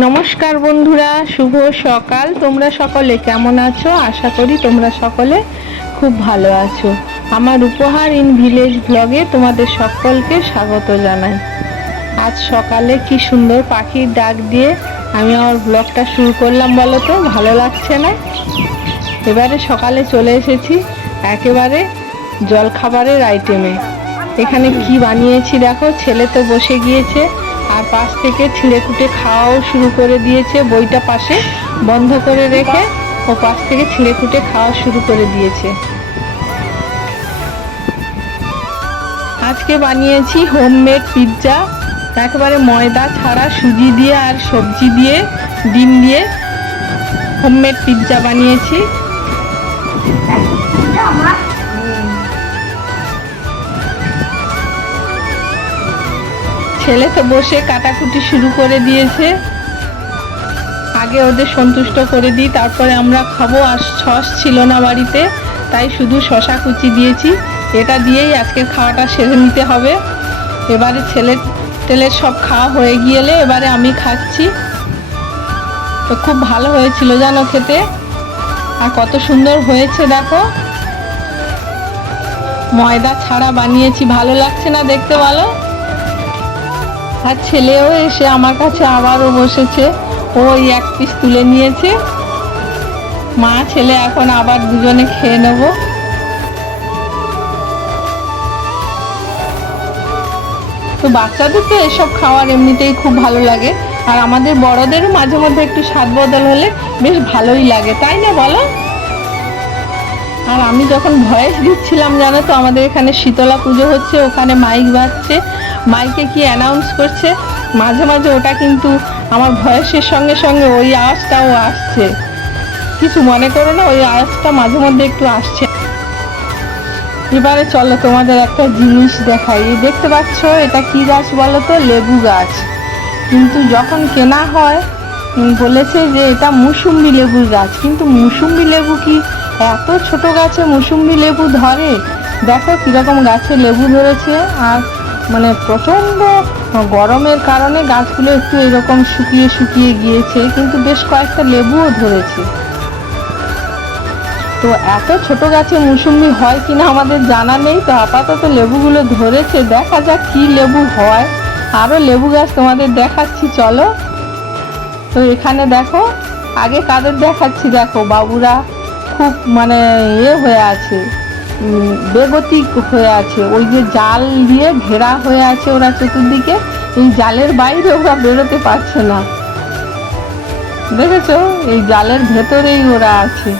নমস্কার বন্ধুরা, শুভ সকাল। তোমরা সকলে কেমন আছো? আশা করি তোমরা সকলে খুব ভালো আছো। আমার উপহার ইন ভিলেজ ব্লগে তোমাদের সকলকে স্বাগত জানাই। আজ সকালে কি সুন্দর পাখির ডাক দিয়ে আমি আমার ব্লগটা শুরু করলাম বলো তো? ভালো লাগছে না? এবারে সকালে চলে এসেছি একেবারে জলখাবারের আইটেমে এখানে কি বানিয়েছি দেখো? ছেলে তো বসে গিয়েছে। আর পাশ থেকে ছিঁড়ে কুটে খাওয়াও শুরু করে দিয়েছে বইটা পাশে বন্ধ করে রেখে ও পাশ থেকে ছিঁড়ে কুটে খাওয়া শুরু করে দিয়েছে। আজকে বানিয়েছি হোমমেড পিৎজা। একেবারে ময়দা ছাড়া সুজি দিয়ে আর সবজি দিয়ে, ডিম দিয়ে হোমমেড পিৎজা বানিয়েছি। ছেলে তো বসে কাটাকুটি শুরু করে দিয়েছে। আগে ওদের সন্তুষ্ট করে দিই, তারপরে আমরা খাব। আর সস ছিল না বাড়িতে, তাই শুধু শশা কুচি দিয়েছি। এটা দিয়েই আজকের খাওয়াটা সেরে নিতে হবে। এবারে ছেলে টেলের সব খাওয়া হয়ে গিয়েলে এবারে আমি খাচ্ছি। তো খুব ভালো হয়েছিল জানো খেতে। আর কত সুন্দর হয়েছে, দেখো। ময়দা ছাড়া বানিয়েছি, ভালো লাগছে না দেখতে ভালো আর ছেলেও এসে আমার কাছে আবারও বসেছে। ওই এক পিস তুলে নিয়েছে। মা, ছেলে, এখন আবার দুজনে খেয়ে নেব। তো বাচ্চাদের তো এসব খাওয়ার এমনিতেই খুব ভালো লাগে। আর আমাদের বড়দেরও মাঝে মধ্যে একটু স্বাদ বদল হলে বেশ ভালোই লাগে। তাই না বলো? আর আমি যখন ভয়েস দিচ্ছিলাম, জানো তো, আমাদের এখানে শীতলা পুজো হচ্ছে, ওখানে মাইক বাজছে। মাইকে কি অ্যানাউন্স করছে? মাঝে মাঝে ওটা কিন্তু আমার ভয়েসের সঙ্গে সঙ্গে ওই আওয়াজটাও আসছে। কিছু মনে করো না, ওই আওয়াজটা মাঝে মধ্যে একটু আসছে। এবারে চলো তোমাদের একটা জিনিস দেখাই। দেখতে পাচ্ছ, এটা কি গাছ বলো তো? লেবু গাছ। কিন্তু যখন কেনা হয় বলেছে যে এটা মুসুম্বি লেবুর গাছ। কিন্তু মুসুম্বি লেবু কি এত ছোট গাছে মুসুম্বি লেবু ধরে? দেখো কীরকম গাছে লেবু ধরেছে, আর মানে প্রচণ্ড গরমের কারণে গাছগুলো একটু এরকম শুকিয়ে শুকিয়ে গিয়েছে, কিন্তু বেশ কয়েকটা লেবুও ধরেছে। তো এত ছোট গাছে মুসুম্বি হয় কিনা আমাদের জানা নেই, তো আপাতত লেবুগুলো ধরেছে, দেখা যাক কি লেবু হয়। আরও লেবু গাছ তোমাদের দেখাচ্ছি, চলো। তো এখানে দেখো, আগে কাদের দেখাচ্ছি, দেখো বাবুরা খুব মানে ইয়ে হয়ে আছে। বেগতিক হয়ে আছে। ওই যে জাল দিয়ে ঘেরা হয়ে আছে ওরা চতুর্দিকে, এই জালের বাইরে ওরা বেরোতে পারছে না। দেখেছ? এই জালের ভেতরেই ওরা আছে।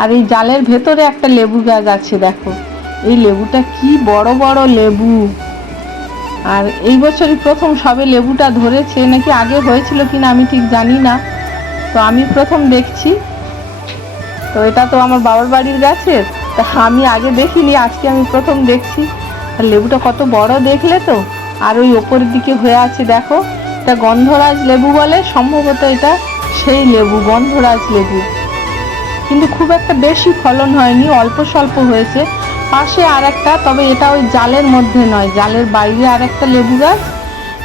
আর এই জালের ভেতরে একটা লেবু গাছ আছে, দেখো। এই লেবুটা কি বড় বড় লেবু। আর এই বছরই প্রথম সবে লেবুটা ধরেছে, নাকি আগে হয়েছিল কিনা আমি ঠিক জানি না। তো আমি প্রথম দেখছি। তো এটা তো আমার বাবার বাড়ির গাছের। তা আমি আগে দেখিনি, আজকে আমি প্রথম দেখছি। লেবুটা কত বড় দেখলে তো? আর ওই ওপরের দিকে হয়ে আছে, দেখো। এটা গন্ধরাজ লেবু বলে, সম্ভবত এটা সেই লেবু, গন্ধরাজ লেবু। কিন্তু খুব একটা বেশি ফলন হয়নি, অল্প স্বল্প হয়েছে। পাশে আর একটা তবে এটা ওই জালের মধ্যে নয়, জালের বাইরে আর একটা লেবু গাছ।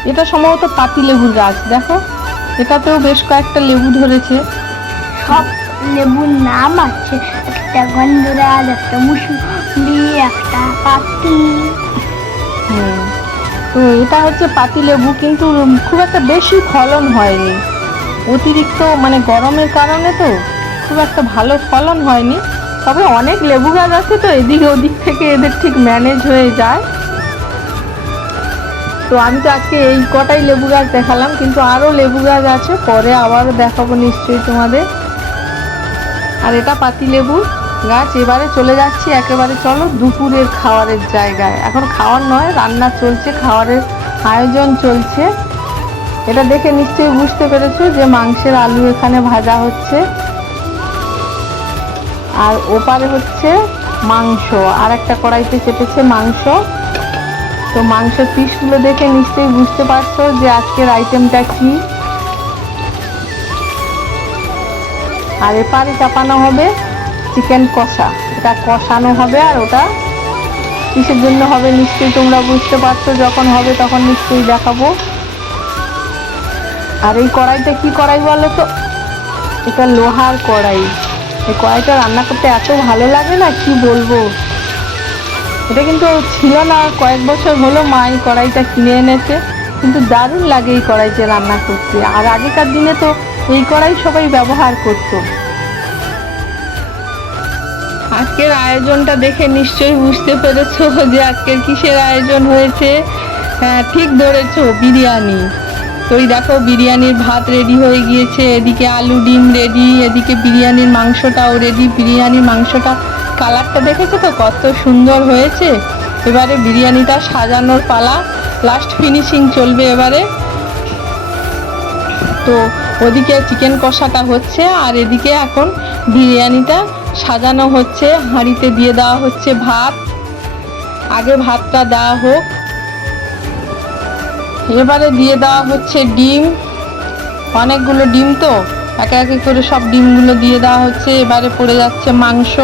এটা সম্ভবত পাতি লেবুর গাছ, দেখো। এটাতেও বেশ কয়েকটা লেবু ধরেছে। সব লেবুর নাম আছে। একটা গন্ধরাজ একটা মুসুম্বি একটা পাতি। তো এটা হচ্ছে পাতি লেবু, কিন্তু খুব একটা বেশি ফলন হয়নি। অতিরিক্ত মানে গরমের কারণে তো খুব একটা ভালো ফলন হয়নি। তবে অনেক লেবু গাছ আছে তো, এদিকে ওদিক থেকে এদের ঠিক ম্যানেজ হয়ে যায়। তো আমি তো আজকে এই কটাই লেবু গাছ দেখালাম, কিন্তু আরও লেবু গাছ আছে, পরে আবারও দেখাবো নিশ্চয়ই তোমাদের। আর এটা পাতি লেবু গাছ, এবারে চলে যাচ্ছি একেবারে, চলো দুপুরের খাওয়ারের জায়গায়। এখন খাওয়ার নয়, রান্না চলছে, খাওয়ারের আয়োজন চলছে। এটা দেখে নিশ্চয়ই বুঝতে পেরেছ যে মাংসের আলু এখানে ভাজা হচ্ছে। আর ওপারে হচ্ছে মাংস, আর একটা কড়াইতে চেপেছে মাংস। তো মাংসের পিসগুলো দেখে নিশ্চয়ই বুঝতে পারছ যে আজকের আইটেমটা কি। আর এপারে চাপানো হবে চিকেন কষা। এটা কষানো হবে আর ওটা কিসের জন্য হবে নিশ্চয়ই তোমরা বুঝতে পারছ, যখন হবে তখন নিশ্চয়ই দেখাবো। আর এই কড়াইটা কি কড়াই বলো তো? এটা লোহার কড়াই। এই কড়াইটা রান্না করতে এত ভালো লাগে না, কি বলব? এটা কিন্তু ছিল না, কয়েক বছর হলো মা এই কড়াইটা কিনে এনেছে। কিন্তু দারুণ লাগে এই কড়াইতে রান্না করতে। আর আগেকার দিনে তো এই কড়াই সবাই ব্যবহার করতো। আজকের আয়োজনটা দেখে নিশ্চয়ই বুঝতে পেরেছ যে আজকের কিসের আয়োজন হয়েছে। হ্যাঁ ঠিক ধরেছ, বিরিয়ানি। তো দেখো, বিরিয়ানির ভাত রেডি হয়ে গিয়েছে, এদিকে আলু, ডিম রেডি এদিকে বিরিয়ানির মাংসটাও রেডি বিরিয়ানির মাংসটা কালারটা দেখেছ তো, কত সুন্দর হয়েছে? এবারে বিরিয়ানিটা সাজানোর পালা লাস্ট ফিনিশিং চলবে এবারে। তো ওদিকে চিকেন কষাটা হচ্ছে, আর এদিকে এখন বিরিয়ানিটা সাজানো হচ্ছে। হাঁড়িতে দিয়ে দেওয়া হচ্ছে ভাত। আগে ভাতটা দেওয়া হোক। এবারে দিয়ে দেওয়া হচ্ছে ডিম। অনেকগুলো ডিম তো? একে একে করে সব ডিমগুলো দিয়ে দেওয়া হচ্ছে। এবারে পড়ে যাচ্ছে মাংস।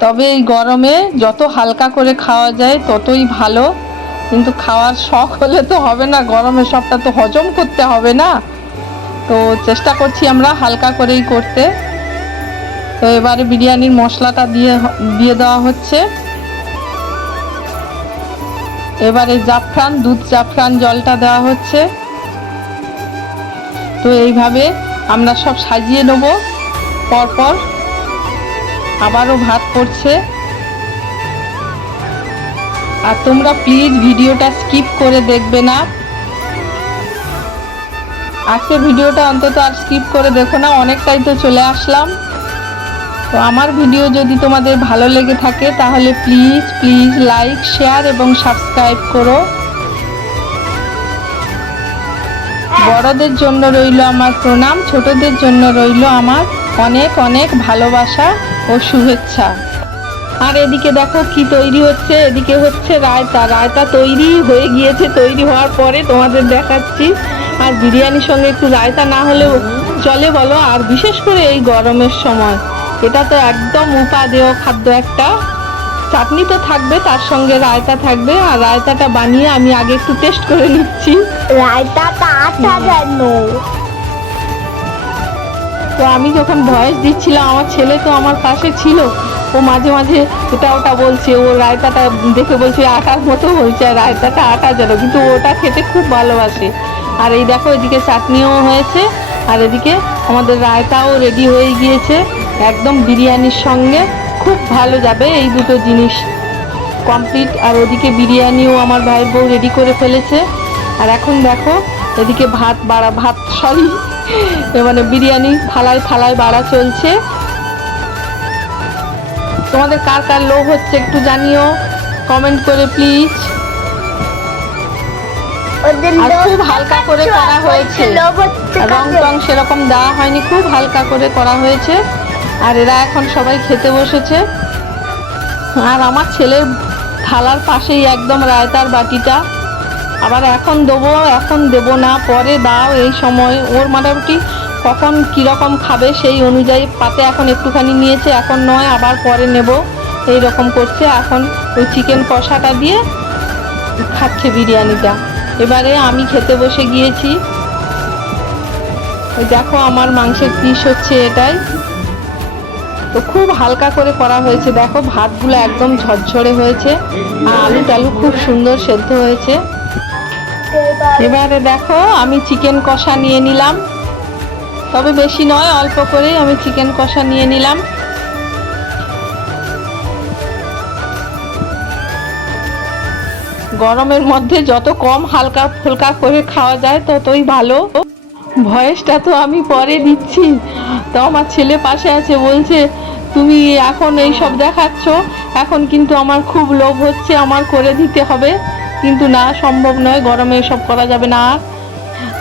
তবে এই গরমে যত হালকা করে খাওয়া যায় ততই ভালো। কিন্তু খাওয়ার শখ হলে তো হবে না, গরমে সবটা তো হজম করতে হবে না। তো চেষ্টা করছি আমরা হালকা করেই করতে। তো এবারে বিরিয়ানির মশলাটা দিয়ে দিয়ে দেওয়া হচ্ছে। এবারে জাফরান, দুধ জাফরান জলটা দেওয়া হচ্ছে। তো এইভাবে আমরা সব সাজিয়ে নেব। পরপর আবারও ভাত পড়ছে আর তোমরা প্লিজ ভিডিওটা স্কিপ করে দেখবে না। আজকে ভিডিওটা অন্তত আর স্কিপ করে দেখো না, অনেকটাই তো চলে আসলাম। তো আমার ভিডিও যদি তোমাদের ভালো লেগে থাকে, তাহলে প্লিজ প্লিজ লাইক শেয়ার এবং সাবস্ক্রাইব করো। বড়দের জন্য রইল আমার প্রণাম, ছোটদের জন্য রইল আমার অনেক অনেক ভালোবাসা ও শুভেচ্ছা। আর এদিকে দেখো কি তৈরি হচ্ছে এদিকে হচ্ছে রায়তা। রায়তা তৈরি হয়ে গিয়েছে তৈরি হওয়ার পরে তোমাদের দেখাচ্ছি। আর বিরিয়ানির সঙ্গে একটু রায়তা না হলেও চলে বলো আর বিশেষ করে এই গরমের সময়। এটা তো একদম উপাদেয় খাদ্য একটা। চাটনি তো থাকবে তার সঙ্গে রায়তা থাকবে। আর রায়তাটা বানিয়ে আমি আগে একটু টেস্ট করে নিচ্ছি। রায়তাটা আটা যেন তো আমি যখন ভয়েস দিচ্ছিলাম, আমার ছেলে তো আমার পাশে ছিল। ও মাঝে মাঝে এটা ওটা বলছে, ও রায়তাটা দেখে বলছে আটার মতো হয়েছে রায়তাটা আটা যেন কিন্তু ওটা খেতে খুব ভালোবাসে। আর এই দেখো, এদিকে চাটনিও হয়েছে, আর এদিকে আমাদের রায়তাও রেডি হয়ে গিয়েছে। একদম বিরিয়ানির সঙ্গে খুব ভালো যাবে এই দুটো জিনিস। কমপ্লিট আর ওদিকে বিরিয়ানিও আমার ভাইয়ের বউ রেডি করে ফেলেছে। আর এখন দেখো, এদিকে ভাত বাড়া, ভাত, সরি। মানে বিরিয়ানি থালায় থালায় বাড়া চলছে। তোমাদের কার কার লোভ হচ্ছে একটু জানিও কমেন্ট করে প্লিজ আর খুব হালকা করে করা হয়েছে। রং টং সেরকম দেওয়া হয়নি খুব হালকা করে করা হয়েছে। আর এরা এখন সবাই খেতে বসেছে। আর আমার ছেলের থালার পাশেই একদম রায়তার বাটিটা। আবার এখন দেবো এখন দেবো না, পরে দাও এই সময়। ওর মোটামুটি কখন কীরকম খাবে সেই অনুযায়ী পাতে এখন একটুখানি নিয়েছে, এখন নয়, আবার পরে নেব। এই রকম করছে, এখন ওই চিকেন কষাটা দিয়ে খাচ্ছে বিরিয়ানিটা। এবারে আমি খেতে বসে গিয়েছি। দেখো আমার মাংসের পিস হচ্ছে এটাই। তো খুব হালকা করে করা হয়েছে। দেখো ভাতগুলো একদম ঝরঝরে হয়েছে। আর আলু টালু খুব সুন্দর সেদ্ধ হয়েছে। এবার দেখো, আমি চিকেন কষা নিয়ে নিলাম। তবে বেশি নয়, অল্প করেই আমি চিকেন কষা নিয়ে নিলাম। গরমের মধ্যে যত কম হালকা ফুলকা করে খাওয়া যায়, ততই ভালো। ভয়েসটা তো আমি পরে দিচ্ছি। তো আমার ছেলে পাশে আছে, বলছে, তুমি এখন এই সব দেখাচ্ছ, এখন কিন্তু আমার খুব লোভ হচ্ছে, আমার করে দিতে হবে। কিন্তু না, সম্ভব নয়, গরমে এসব করা যাবে না।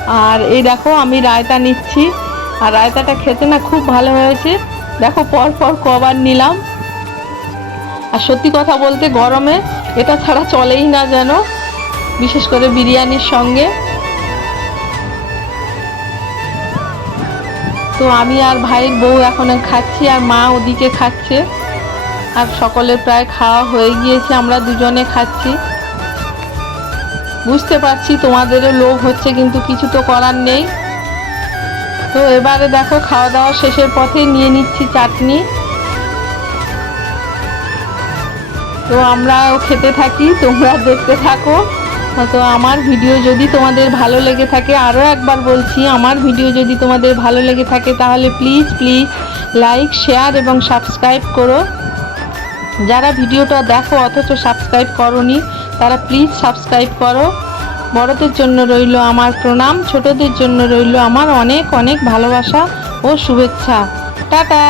আর। এই দেখো, আমি রায়তা নিচ্ছি। আর রায়তাটা খেতে না খুব ভালো হয়েছে। দেখো পর পর কবার নিলাম। আর সত্যি কথা বলতে, গরমে এটা ছাড়া চলেই না যেন, বিশেষ করে বিরিয়ানির সঙ্গে। তো আমি আর ভাইয়ের বউ এখন খাচ্ছি, আর মা ওদিকে খাচ্ছে। আর সকলের প্রায় খাওয়া হয়ে গিয়েছে, আমরা দুজনে খাচ্ছি। বুঝতে পারছি তোমাদেরও লোভ হচ্ছে, কিন্তু কিছু তো করার নেই। তো এবারে দেখো, খাওয়া দাওয়া শেষের পথে নিয়ে নিচ্ছি চাটনি। তো আমরাও খেতে থাকি, তোমরা দেখতে থাকো। তো আমার ভিডিও যদি তোমাদের ভালো লেগে থাকে, আরও একবার বলছি, আমার ভিডিও যদি তোমাদের ভালো লেগে থাকে, তাহলে প্লিজ প্লিজ লাইক, শেয়ার এবং সাবস্ক্রাইব করো। যারা ভিডিওটা দেখো, অথচ সাবস্ক্রাইব করনি তারা প্লিজ সাবস্ক্রাইব করো। বড়দের জন্য রইল আমার প্রণাম, ছোটদের জন্য রইল আমার অনেক অনেক ভালোবাসা ও শুভেচ্ছা। টাটা!